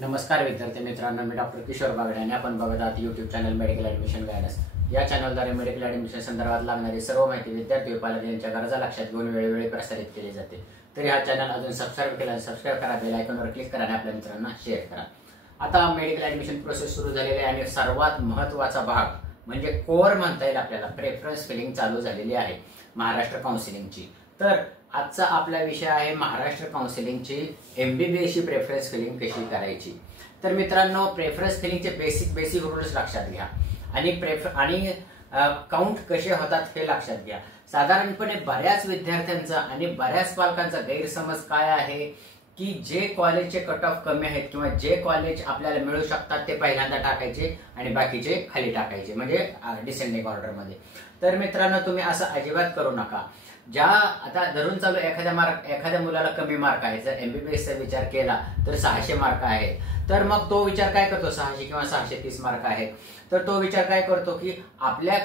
नमस्कार विद्यार्थी मित्रांनो, मी डॉक्टर किशोर बागडे आणि आपण बघत आहात YouTube channel medical admission guidance. या चॅनलद्वारे मेडिकल ॲडमिशन संदर्भात लागणारी सर्व माहिती विद्यार्थी व पालक यांच्या गरजा लक्षात घेऊन वेळोवेळी प्रसारित केली जाते। तरी हा चॅनल अजून सबस्क्राइब केला तर सबस्क्राइब करा, बेल आयकॉनवर क्लिक करा आणि आपल्या मित्रांना शेअर करा। आता मेडिकल ॲडमिशन प्रोसेस सुरू झालेली आहे आणि सर्वात महत्त्वाचा भाग म्हणजे कोर म्हणता येईल आपल्याला, प्रेफरन्स फिलिंग चालू झालेली आहे महाराष्ट्र काउन्सिलिंगची। तर आजचा आपला विषय आहे महाराष्ट्र काउन्सिलिंगची MBBS ची प्रेफरन्स फिलिंग कशी करायची। तर मित्रांनो, प्रेफरन्स फिलिंगचे बेसिक रूल्स लक्षात घ्या आणि काउंट कसे होतात हे लक्षात घ्या। साधारणपणे बऱ्याच विद्यार्थ्यांचा आणि बऱ्याच पालकांचा गैरसमज काय आहे की जे कॉलेजचे कट ऑफ कमी आहेत किंवा जे कॉलेज आपल्याला मिळू शकतात ते पहिल्यांदा टाकायचे आणि बाकीचे खाली टाकायचे, म्हणजे डिसेंडिंग ऑर्डर मध्ये। तर मित्रांनो, तुम्ही असं अजिबात करू नका। ज्या आता धरून चालू एखाद्या मुलाला कमी मार्क आहे, जर MBBS चा विचार केला तर 600 मार्क आहे, तर मग तो विचार काय करतो, 600 किंवा 630 मार्क आहे, तर तो विचार काय करतो की आपल्या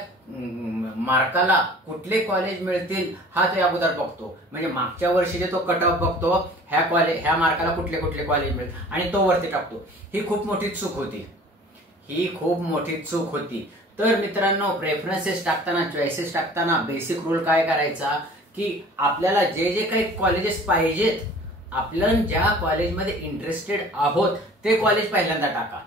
मार्काला कुठले कॉलेज मिळतील हा तो अगोदर बघतो। म्हणजे मागच्या वर्षी जे तो कट ऑफ बघतो, ह्या मार्काला कुठले कॉलेज मिळेल आणि तो वरती टाकतो। ही खूप मोठी चूक होती। तर मित्रांनो, प्रेफरन्सेस टाकताना, चॉईसेस टाकताना बेसिक रूल काय करायचा की आपल्याला जे काही कॉलेजेस पाहिजेत, आपण ज्या कॉलेजमध्ये इंटरेस्टेड आहोत ते कॉलेज पहिल्यांदा टाका।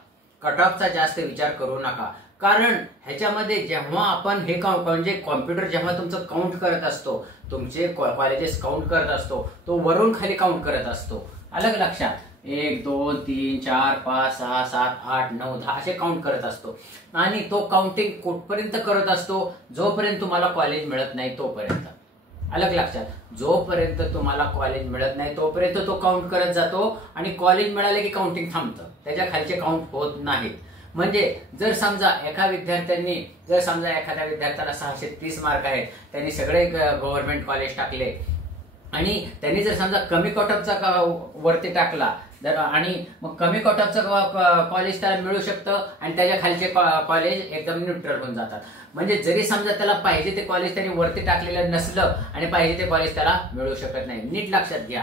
कट ऑफचा जास्त विचार करू नका, कारण ह्याच्यामध्ये जेव्हा आपण हे म्हणजे कॉम्प्युटर जेव्हा तुमचं काउंट करत असतो, तुमचे कॉलेजेस काउंट करत असतो, तो वरून खाली काउंट करत असतो। अलग लक्षात, 1 2 3 4 5 6 7 8 9 10 असे काउंट करत असतो आणि तो काउंटिंग कुठपर्यंत करत असतो, जोपर्यंत तुम्हाला कॉलेज मिळत नाही तोपर्यंत। अलग लक्षात, जोपर्यंत तुम्हाला कॉलेज मिळत नाही तोपर्यंत तो काउंट करत जातो आणि कॉलेज मिळाले की काउंटिंग थांबतं, त्याच्या खालचे काउंट होत नाहीत। म्हणजे जर समजा एखाद्या विद्यार्थ्याला 630 मार्क आहेत, त्यांनी सगळे गव्हर्नमेंट कॉलेज टाकले आणि त्यांनी जर समजा कमी कट ऑफचा वरती टाकला आणि मग कमी कट ऑफचं कॉलेज त्याला मिळू शकतं आणि त्याच्या खालचे कॉलेज एकदम न्यूट्रल होऊन जातात। म्हणजे जरी समजा त्याला पाहिजे ते कॉलेज त्यांनी वरती टाकलेलं नसलं आणि पाहिजे ते कॉलेज त्याला मिळू शकत नाही। नीट लक्षात घ्या,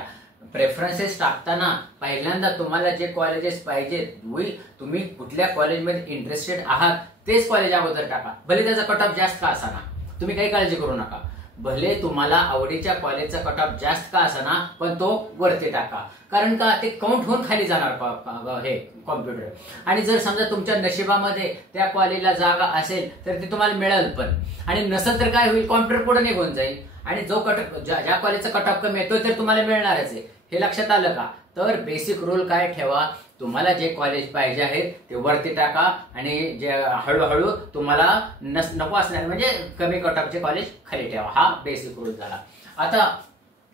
प्रेफरन्सेस टाकताना पहिल्यांदा तुम्हाला जे कॉलेजेस पाहिजे होईल, तुम्ही कुठल्या कॉलेजमध्ये इंटरेस्टेड आहात तेच कॉलेज अगोदर टाका। भले त्याचा कट ऑफ जास्त का असाना, तुम्ही काही काळजी करू नका। भले तुम्हाला आवडीच्या कॉलेजचा कट ऑफ जास्त का असाना, पण तो वरती टाका, कारण का ते काउंट होऊन खाली जाणार हे कॉम्प्युटर। आणि जर समजा तुमच्या नशिबामध्ये त्या कॉलेजला जागा असेल तर ती तुम्हाला मिळेल, पण आणि नसेल तर काय होईल, कॉम्प्युटर पुढे निघून जाईल आणि ज्या कॉलेजचा कट ऑफ कमी आहे तो तर तुम्हाला मिळणारच आहे। हे लक्षात आलं का? तर बेसिक रूल काय ठेवा, तुम्हाला जे कॉलेज पाहिजे आहेत ते वरती टाका आणि जे हळूहळू तुम्हाला नको असणार म्हणजे कमी कट ऑफचे कॉलेज खाली ठेवा। हा बेसिक रूल झाला। आता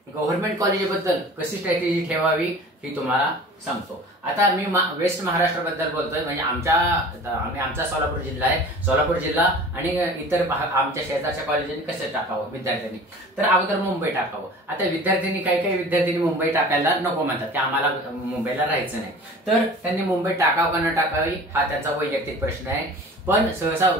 गव्हर्नमेंट कॉलेजबद्दल कशी स्ट्रॅटेजी ठेवावी ही तुम्हाला सांगतो। आता मी वेस्ट महाराष्ट्र बद्दल बोलतोय, म्हणजे आमचा सोलापूर जिल्हा आहे, सोलापूर जिल्हा आणि इतर आमच्या शेजारच्या कॉलेजांनी कसं टाकावं विद्यार्थ्यांनी, तर अगोदर मुंबई टाकावं। आता काही विद्यार्थ्यांनी मुंबई टाकायला नको म्हणतात की आम्हाला मुंबईला राहायचं नाही, तर त्यांनी मुंबई टाकावं का न टाकावी हा त्यांचा वैयक्तिक प्रश्न आहे। पण सहसा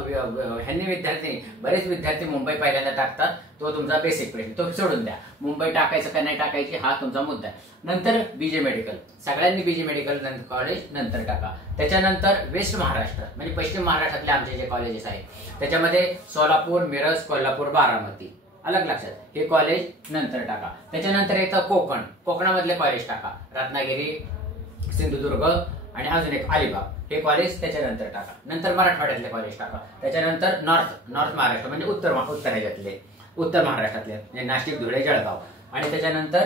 बरेच विद्यार्थी मुंबई पहिल्यांदा टाकतात, तो तुमचा बेसिक प्रश्न, तो सोडून द्या। मुंबई टाकायचं का नाही टाकायची हा तुमचा मुद्दा आहे। नंतर BJ मेडिकल, सगळ्यांनी BJ मेडिकल कॉलेज नंतर टाका। त्याच्यानंतर वेस्ट महाराष्ट्र म्हणजे पश्चिम महाराष्ट्रातले आमचे जे कॉलेजेस आहेत, त्याच्यामध्ये सोलापूर, मिरज, कोल्हापूर, बारामती, अलग लक्षात, हे कॉलेज नंतर टाका। त्याच्यानंतर येतं कोकणामधले कॉलेज टाका, रत्नागिरी, सिंधुदुर्ग आणि अजून एक अलिबाग, हे कॉलेज त्याच्यानंतर टाका। नंतर मराठवाड्यातले कॉलेज टाका। त्याच्यानंतर नॉर्थ महाराष्ट्र म्हणजे उत्तर महाराष्ट्रातले म्हणजे नाशिक, धुळे, जळगाव आणि त्याच्यानंतर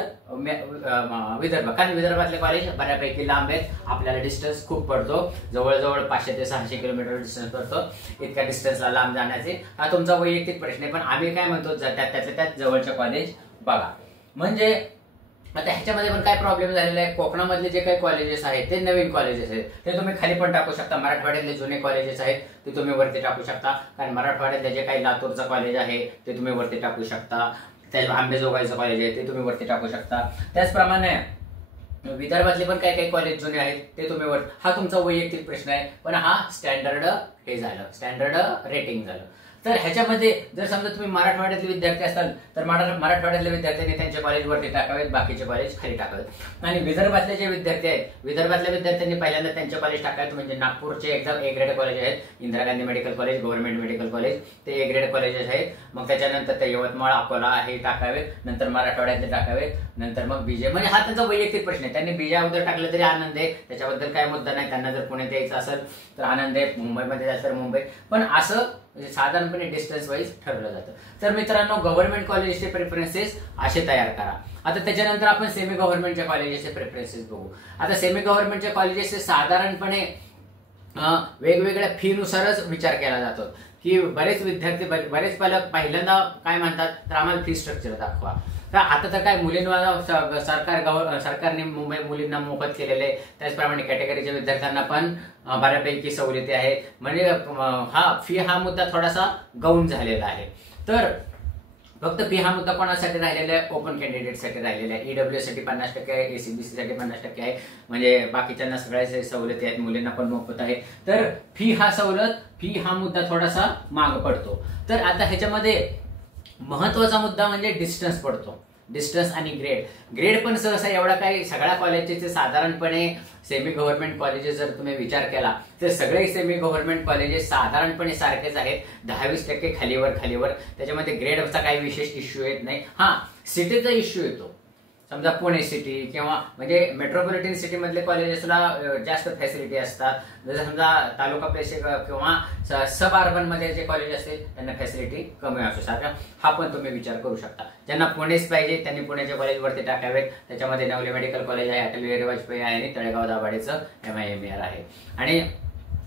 विदर्भ, कारण विदर्भातले कॉलेज बऱ्यापैकी लांब आहेत, आपल्याला डिस्टन्स खूप पडतो, जवळजवळ 500 ते 600 किलोमीटर डिस्टन्स पडतो। इतक्या डिस्टन्सला लांब जाण्याचे हा तुमचा वैयक्तिक प्रश्न आहे, पण आम्ही काय म्हणतो त्यात जवळच्या कॉलेज बघा। म्हणजे आता ह्याच्यामध्ये पण काय प्रॉब्लेम झालेला आहे, कोकणामधले जे काही कॉलेजेस आहेत ते नवीन कॉलेजेस आहेत, ते तुम्ही खाली पण टाकू शकता। मराठवाड्यातले जुने कॉलेजेस आहेत ते तुम्ही वरती टाकू शकता, कारण मराठवाड्यातले जे काही लातूरचं कॉलेज आहे ते तुम्ही वरती टाकू शकता, त्या आंबेजोगाईचं कॉलेज आहे ते तुम्ही वरती टाकू शकता। त्याचप्रमाणे विदर्भातले पण काही कॉलेज जुने आहेत ते तुम्ही हा तुमचा वैयक्तिक प्रश्न आहे, पण हा स्टँडर्ड रेटिंग झालं। तर ह्याच्यामध्ये जर समजा तुम्ही मराठवाड्यातले विद्यार्थी असाल तर मराठवाड्यातल्या विद्यार्थ्यांनी त्यांच्या कॉलेज वरती टाकावेत, बाकीचे कॉलेज खाली टाकावेत। आणि विदर्भातले जे विद्यार्थी आहेत, विदर्भातल्या विद्यार्थ्यांनी पहिल्यांदा त्यांचे कॉलेज टाकावेत, म्हणजे नागपूरचे एकदम ए ग्रेड कॉलेज आहेत, Indira Gandhi medical college, government medical college, ते ए ग्रेड कॉलेजेस आहेत। मग त्याच्यानंतर ते यवतमाळ, अकोला हे टाकावेत, नंतर मराठवाड्यातले टाकावेत, नंतर मग बीजे, म्हणजे हा त्यांचा वैयक्तिक प्रश्न आहे। त्यांनी बीजे अगोदर टाकलं तरी आनंद आहे, त्याच्याबद्दल काय मुद्दा नाही। त्यांना जर पुण्यात यायचं असेल तर आनंद आहे, मुंबईमध्ये जायचं तर मुंबई, पण असं साधारणपणे डिस्टन्स वाईज ठरवलं जातं। तर मित्रांनो, गव्हर्नमेंट कॉलेजचे प्रेफरन्सेस असे तयार करा। आता त्याच्यानंतर आपण सेमी गव्हर्नमेंटच्या कॉलेजेसचे प्रेफरन्सेस बघू। आता सेमी गव्हर्नमेंटच्या कॉलेजेसचे साधारणपणे वेगवेगळ्या फीनुसारच विचार केला जातो, की बरेच विद्यार्थी, बरेच पालक पहिल्यांदा काय म्हणतात, तर आम्हाला फी स्ट्रक्चर दाखवा। तर आता तर काय, मुलींना सरकारने मुंबई मुलींना मोफत केलेले, त्याचप्रमाणे कॅटेगरीच्या विद्यार्थ्यांना पण बऱ्यापैकी सवलती आहेत, म्हणजे फी हा मुद्दा थोडासा गाऊन झालेला आहे। तर फक्त फी हा मुद्दा कोणासाठी राहिलेला आहे, ओपन कॅन्डिडेटसाठी राहिलेला आहे। ईडब्ल्यूएस साठी 50% आहे, एसीबीसी साठी 50% आहे, म्हणजे बाकीच्यांना सगळ्या सवलती आहेत, मुलींना पण मोफत आहे। तर फी हा मुद्दा थोडासा माग पडतो। तर आता ह्याच्यामध्ये महत्वाचा मुद्दा म्हणजे डिस्टन्स पडतो, डिस्टन्स आणि ग्रेड पण सहसा एवढा काही सगळ्या कॉलेजेसचे साधारणपणे सेमी गव्हर्नमेंट कॉलेजेस जर तुम्ही विचार केला तर सगळे सेमी गव्हर्नमेंट कॉलेजेस साधारणपणे सारखेच आहेत, 10-20% खालीवर। त्याच्यामध्ये ग्रेडचा काही विशेष इश्यू येत नाही। हा, सिटीचा इश्यू येतो, समजा पुणे सिटी किंवा म्हणजे मेट्रोपॉलिटन सिटी मधले कॉलेजेसला जास्त फॅसिलिटी असतात, जसं समजा तालुका प्लेस किंवा सब अर्बन मध्ये जे कॉलेज असतील त्यांना फॅसिलिटी कमी असू शकतात। हा पण तुम्ही विचार करू शकता। ज्यांना पुणेच पाहिजे त्यांनी पुण्याच्या कॉलेजवरती टाकावेत, त्याच्यामध्ये नवले मेडिकल कॉलेज आहे, अटल बिहारी वाजपेयी आहे, आणि तळेगाव दाभाडेचं MIMR आहे। आणि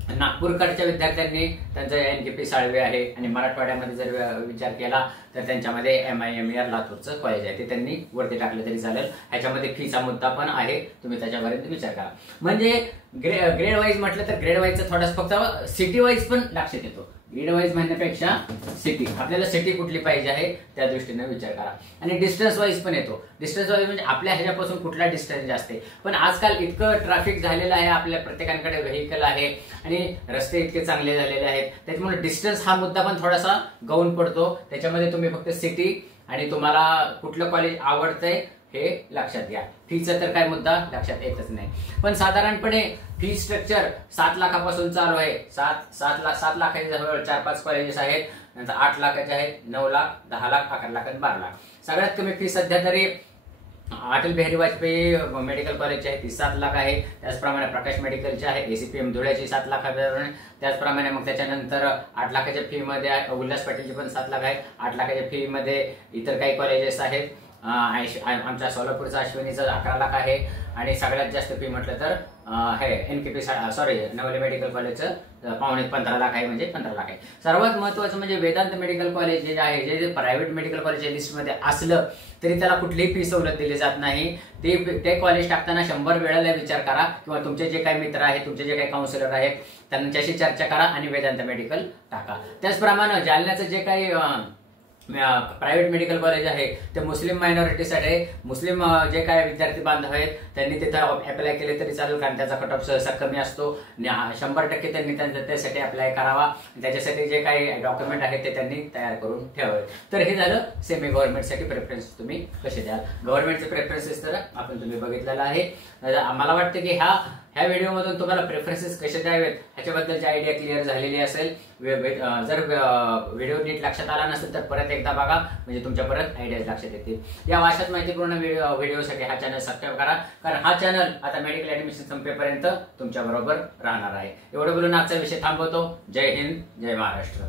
नागपूरकडच्या विद्यार्थ्यांनी त्यांचं NKP साळवे आहे, आणि मराठवाड्यामध्ये जर विचार केला तर त्यांच्यामध्ये MIMR लातूरचं कॉलेज आहे, ते त्यांनी वरती टाकलं तरी चालेल। ह्याच्यामध्ये फीचा मुद्दा पण आहे, तुम्ही त्याच्यापर्यंत विचार करा। म्हणजे ग्रेड वाईज म्हटलं तर ग्रेड वाईजचं थोडंसं फक्त सिटी वाईज पण लक्षात येतो, ग्रेड वाईज म्हणण्यापेक्षा सिटी, आपल्याला सिटी कुठली पाहिजे आहे त्या दृष्टीने विचार करा। आणि डिस्टन्स वाईज पण येतो, डिस्टन्स वाईज म्हणजे आपल्या ह्याच्यापासून कुठला डिस्टन्स जास्त आहे। पण आजकाल इतकं ट्रॅफिक झालेलं आहे, आपल्या प्रत्येकाकडे व्हेकल आहे आणि रस्ते इतके चांगले झालेले आहेत, त्याच्यामुळे डिस्टन्स हा मुद्दा पण थोडासा गाऊन पडतो। त्याच्यामध्ये तुम्ही फक्त सिटी आणि तुम्हाला कुठलं कॉलेज आवडतंय हे लक्षात घ्या। फीचा तर काय मुद्दा लक्षात येतच नाही। पण साधारणपणे फी स्ट्रक्चर 7 लाखापासून चालू आहे, 7 लाखाच्या जवळ 4-5 कॉलेजेस आहेत, नंतर 8 लाखाचे आहेत, 9 लाख, 10 लाख, 11 लाख आणि 12 लाख। सगळ्यात कमी फी सध्या तरी अटल बिहारी वाजपेयी मेडिकल कॉलेजची आहे, ती 7 लाख आहे। त्याचप्रमाणे प्रकाश मेडिकलची आहे, ACPM धुळ्याची 7 लाख आहे। त्याचप्रमाणे मग त्याच्यानंतर 8 लाखाच्या फी मध्ये उल्हास पाटीलची पण 7 लाख आहे। 8 लाखाच्या फी मध्ये इतर काही कॉलेजेस आहेत, आमच्या सोलापूरचा अश्विनीचं 11 लाख आहे, आणि सगळ्यात जास्त फी म्हटलं तर नवले मेडिकल कॉलेजचं 15 लाख आहे, म्हणजे 15 लाख आहे। सर्वात महत्वाचं म्हणजे वेदांत मेडिकल कॉलेज जे आहे, जे प्रायव्हेट मेडिकल कॉलेजच्या लिस्टमध्ये असलं तरी त्याला कुठलीही फी सवलत दिली जात नाही। ते कॉलेज टाकताना 100 वेळेला विचार करा, किंवा तुमचे जे काही मित्र आहेत, तुमचे जे काही काउन्सिलर आहेत त्यांच्याशी चर्चा करा आणि वेदांत मेडिकल टाका। त्याचप्रमाणे जालन्याचं जे काही प्रायव्हेट मेडिकल कॉलेज आहे ते मुस्लिम मायनॉरिटीसाठी, मुस्लिम जे काय विद्यार्थी बांधव आहेत त्यांनी तिथे अप्लाय केले तरी चालेल, कारण त्याचा कट ऑफ सहसा कमी असतो। 100% त्यांनी त्यासाठी अप्लाय करावा, त्याच्यासाठी जे काही डॉक्युमेंट आहेत ते त्यांनी तयार करून ठेवावे। तर हे झालं सेमी गव्हर्नमेंटसाठी प्रेफरन्स तुम्ही कसे द्याल। गव्हर्नमेंटचे प्रेफरन्सेस तर आपण तुम्ही बघितलेला आहे। मला वाटतं की ह्या व्हिडिओमधून तुम्हाला प्रेफरन्सेस कसे द्यावेत ह्याच्याबद्दलची आयडिया क्लिअर झालेली असेल। जर व्हिडिओ नीट लक्षात आला नसेल तर परत एकदा बघा, म्हणजे तुमच्या परत आयडियाज लक्षात येतील। या अशाच माहितीपूर्ण व्हिडिओसाठी हा चॅनल सबस्क्राईब करा, कारण हा चॅनल आता मेडिकल ऍडमिशन संपेपर्यंत तुमच्या बरोबर राहणार आहे। एवढं बोलून आजचा विषय थांबवतो। जय हिंद, जय महाराष्ट्र।